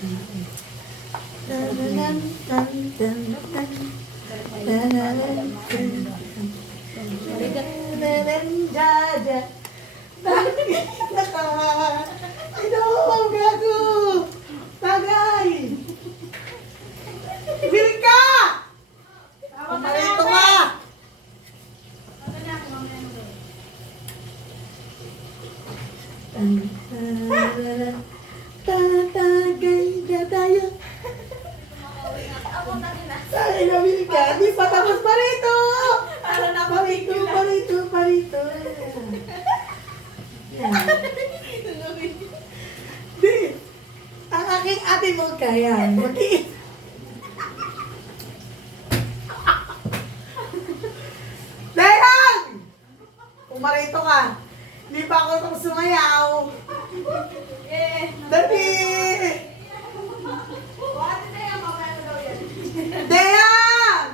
Ano, gago! Tagay! Bili ka! Pumarito ka! Tatagay na tayo. Ay, nabili ka. Di pa tapos parito! Parito. Di. Ang aking ate mo kaya. Dayang! Pumarito ka. Hindi pa ako itong sumayaw. Dali! Dayang!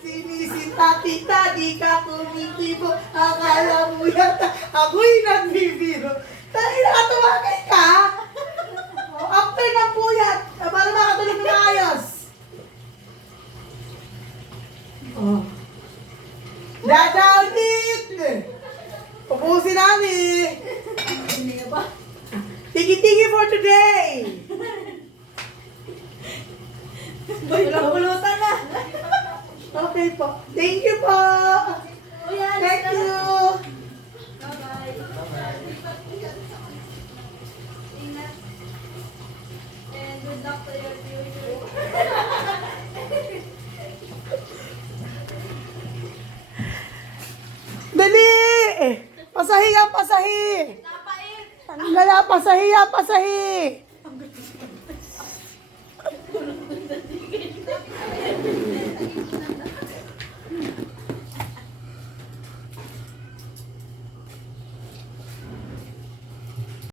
Sinisita tita, di ka kumitibo. Akala mo yata ako'y nagbibiro. Dahil nakatumakay ka. After ng puyat, para makatulog ng ayos. Oh. Dadaw dit! Ubusin namin! Tigi-tigi for today! Pulutan na. Okay po. Thank you po! Thank you! Bye-bye. Ingat. And good luck to your future. Dali! Pasahi nga, pasahi! Napait. Gala, pasahi nga, pasahi!